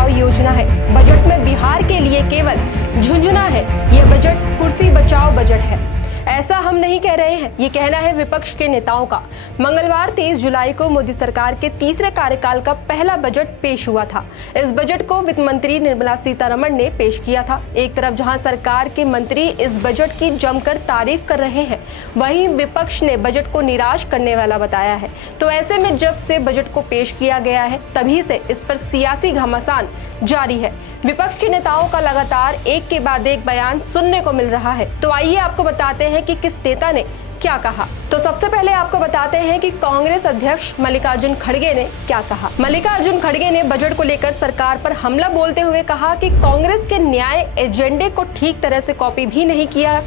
बचाओ योजना है। बजट में बिहार के लिए केवल झुंझुना है। यह बजट कुर्सी बचाओ बजट है। ऐसा हम नहीं कह रहे हैं, ये कहना है विपक्ष के नेताओं का। मंगलवार 23 जुलाई को मोदी सरकार के तीसरे कार्यकाल का पहला बजट पेश हुआ था। इस बजट को वित्त मंत्री निर्मला सीतारमण ने पेश किया था। एक तरफ जहां सरकार के मंत्री इस बजट की जमकर तारीफ कर रहे हैं, वहीं विपक्ष ने बजट को निराश करने वाला बताया है। तो ऐसे में जब से बजट को पेश किया गया है, तभी से इस पर सियासी घमासान जारी है। विपक्ष के नेताओं का लगातार एक के बाद एक बयान सुनने को मिल रहा है। तो आइए आपको बताते हैं कि किस नेता ने क्या कहा। तो सबसे पहले आपको बताते हैं कि कांग्रेस अध्यक्ष मल्लिकार्जुन खड़गे ने क्या कहा। मल्लिकार्जुन खड़गे ने बजट को लेकर सरकार पर हमला बोलते हुए कहा कि कांग्रेस के न्याय एजेंडे को ठीक तरह से कॉपी भी नहीं किया।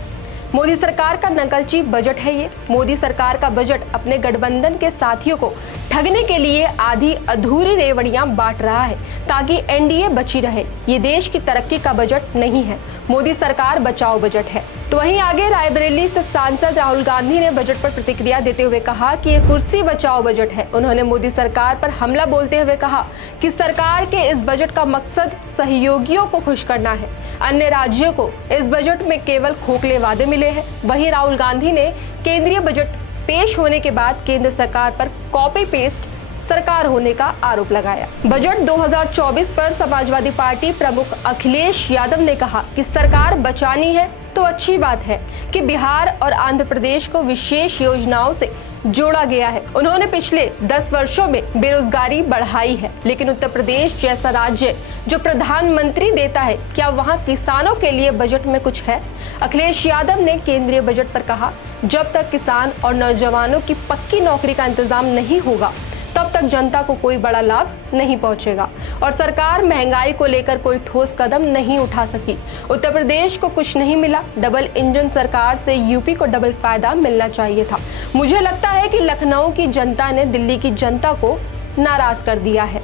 मोदी सरकार का नकलची बजट है ये। मोदी सरकार का बजट अपने गठबंधन के साथियों को ठगने के लिए आधी अधूरी रेवड़ियां बांट रहा है ताकि एनडीए बची रहे। ये देश की तरक्की का बजट नहीं है, मोदी सरकार बचाओ बजट है। तो वहीं आगे रायबरेली से सांसद राहुल गांधी ने बजट पर प्रतिक्रिया देते हुए कहा कि ये कुर्सी बचाओ बजट है। उन्होंने मोदी सरकार पर हमला बोलते हुए कहा कि सरकार के इस बजट का मकसद सहयोगियों को खुश करना है। अन्य राज्यों को इस बजट में केवल खोखले वादे मिले हैं। वहीं राहुल गांधी ने केंद्रीय बजट पेश होने के बाद केंद्र सरकार पर कॉपी पेस्ट सरकार होने का आरोप लगाया। बजट 2024 पर समाजवादी पार्टी प्रमुख अखिलेश यादव ने कहा कि सरकार बचानी है तो अच्छी बात है कि बिहार और आंध्र प्रदेश को विशेष योजनाओं से जोड़ा गया है। उन्होंने पिछले 10 वर्षों में बेरोजगारी बढ़ाई है, लेकिन उत्तर प्रदेश जैसा राज्य जो प्रधानमंत्री देता है, क्या वहां किसानों के लिए बजट में कुछ है? अखिलेश यादव ने केंद्रीय बजट पर कहा, जब तक किसान और नौजवानों की पक्की नौकरी का इंतजाम नहीं होगा, तब तक जनता को कोई बड़ा लाभ नहीं पहुंचेगा और सरकार महंगाई को लेकर कोई ठोस कदम नहीं उठा सकी। उत्तर प्रदेश को कुछ नहीं मिला। डबल इंजन सरकार से यूपी को डबल फायदा मिलना चाहिए था। मुझे लगता है कि लखनऊ की जनता ने दिल्ली की जनता को नाराज कर दिया है।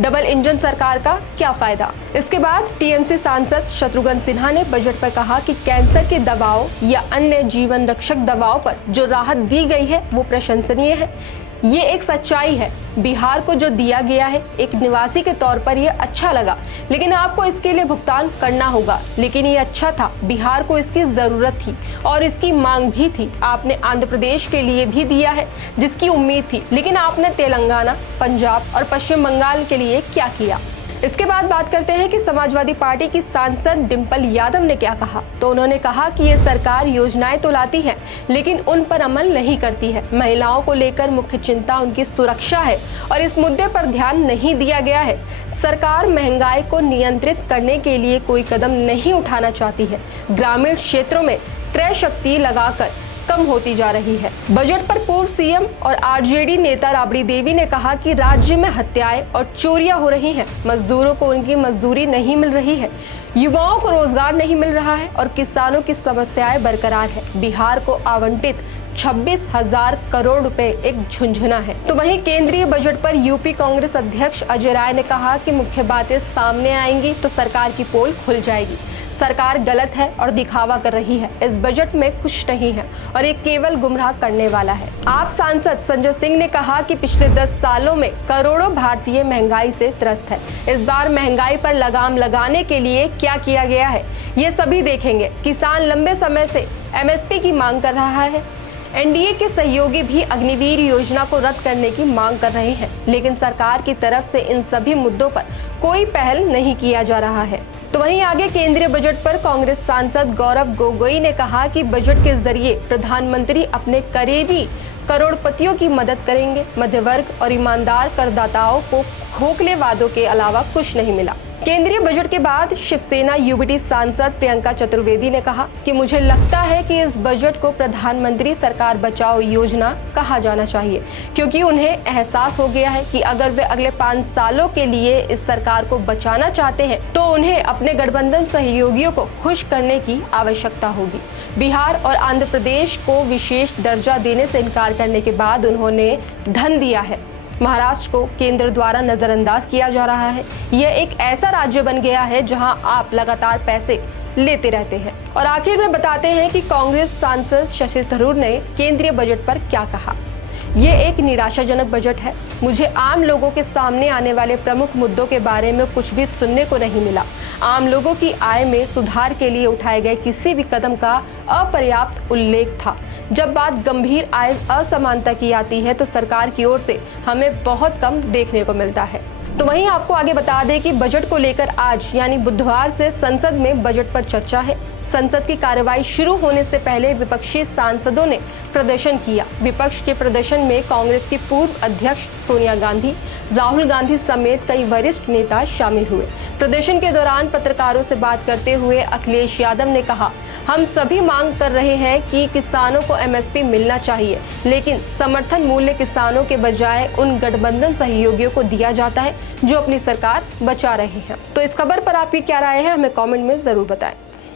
डबल इंजन सरकार का क्या फायदा? इसके बाद टीएमसी सांसद शत्रुघ्न सिन्हा ने बजट पर कहा कि कैंसर की दवाओं या अन्य जीवन रक्षक दवाओं पर जो राहत दी गई है वो प्रशंसनीय है। ये एक सच्चाई है। बिहार को जो दिया गया है, एक निवासी के तौर पर ये अच्छा लगा, लेकिन आपको इसके लिए भुगतान करना होगा। लेकिन ये अच्छा था, बिहार को इसकी जरूरत थी और इसकी मांग भी थी। आपने आंध्र प्रदेश के लिए भी दिया है जिसकी उम्मीद थी, लेकिन आपने तेलंगाना, पंजाब और पश्चिम बंगाल के लिए क्या किया? इसके बाद बात करते हैं कि समाजवादी पार्टी की सांसद डिंपल यादव ने क्या कहा। तो उन्होंने कहा कि ये सरकार योजनाएं तो लाती है, लेकिन उन पर अमल नहीं करती है। महिलाओं को लेकर मुख्य चिंता उनकी सुरक्षा है और इस मुद्दे पर ध्यान नहीं दिया गया है। सरकार महंगाई को नियंत्रित करने के लिए कोई कदम नहीं उठाना चाहती है। ग्रामीण क्षेत्रों में क्रय शक्ति लगाकर कम होती जा रही है। बजट पर पूर्व सीएम और आरजेडी नेता राबड़ी देवी ने कहा कि राज्य में हत्याएं और चोरियां हो रही हैं, मजदूरों को उनकी मजदूरी नहीं मिल रही है, युवाओं को रोजगार नहीं मिल रहा है और किसानों की समस्याएं बरकरार है। बिहार को आवंटित 26,000 करोड़ रुपए एक झुंझुना है। तो वहीं केंद्रीय बजट पर यूपी कांग्रेस अध्यक्ष अजय राय ने कहा कि मुख्य बातें सामने आएंगी तो सरकार की पोल खुल जाएगी। सरकार गलत है और दिखावा कर रही है। इस बजट में कुछ नहीं है और ये केवल गुमराह करने वाला है। आप सांसद संजय सिंह ने कहा कि पिछले 10 सालों में करोड़ों भारतीय महंगाई से त्रस्त है। इस बार महंगाई पर लगाम लगाने के लिए क्या किया गया है, ये सभी देखेंगे। किसान लंबे समय से एमएसपी की मांग कर रहा है। एनडीए के सहयोगी भी अग्निवीर योजना को रद्द करने की मांग कर रहे हैं, लेकिन सरकार की तरफ से इन सभी मुद्दों पर कोई पहल नहीं किया जा रहा है। तो वहीं आगे केंद्रीय बजट पर कांग्रेस सांसद गौरव गोगोई ने कहा कि बजट के जरिए प्रधानमंत्री अपने करीबी करोड़पतियों की मदद करेंगे। मध्य वर्ग और ईमानदार करदाताओं को खोखले वादों के अलावा कुछ नहीं मिला। केंद्रीय बजट के बाद शिवसेना यूबीटी सांसद प्रियंका चतुर्वेदी ने कहा कि मुझे लगता है कि इस बजट को प्रधानमंत्री सरकार बचाओ योजना कहा जाना चाहिए, क्योंकि उन्हें एहसास हो गया है कि अगर वे अगले 5 सालों के लिए इस सरकार को बचाना चाहते हैं तो उन्हें अपने गठबंधन सहयोगियों को खुश करने की आवश्यकता होगी। बिहार और आंध्र प्रदेश को विशेष दर्जा देने से इनकार करने के बाद उन्होंने धन दिया है। महाराष्ट्र को केंद्र द्वारा नजरअंदाज किया जा रहा है। यह एक ऐसा राज्य बन गया है जहां आप लगातार पैसे लेते रहते हैं। और आखिर में बताते हैं कि कांग्रेस सांसद शशि थरूर ने केंद्रीय बजट पर क्या कहा। ये एक निराशाजनक बजट है। मुझे आम लोगों के सामने आने वाले प्रमुख मुद्दों के बारे में कुछ भी सुनने को नहीं मिला। आम लोगों की आय में सुधार के लिए उठाए गए किसी भी कदम का अपर्याप्त उल्लेख था। जब बात गंभीर आय असमानता की आती है तो सरकार की ओर से हमें बहुत कम देखने को मिलता है। तो वहीं आपको आगे बता दें कि बजट को लेकर आज यानी बुधवार से संसद में बजट पर चर्चा है। संसद की कार्यवाही शुरू होने से पहले विपक्षी सांसदों ने प्रदर्शन किया। विपक्ष के प्रदर्शन में कांग्रेस की पूर्व अध्यक्ष सोनिया गांधी, राहुल गांधी समेत कई वरिष्ठ नेता शामिल हुए। प्रदर्शन के दौरान पत्रकारों से बात करते हुए अखिलेश यादव ने कहा, हम सभी मांग कर रहे हैं कि किसानों को एमएसपी मिलना चाहिए, लेकिन समर्थन मूल्य किसानों के बजाय उन गठबंधन सहयोगियों को दिया जाता है जो अपनी सरकार बचा रहे हैं। तो इस खबर पर आपकी क्या राय है, हमें कमेंट में जरूर बताएं।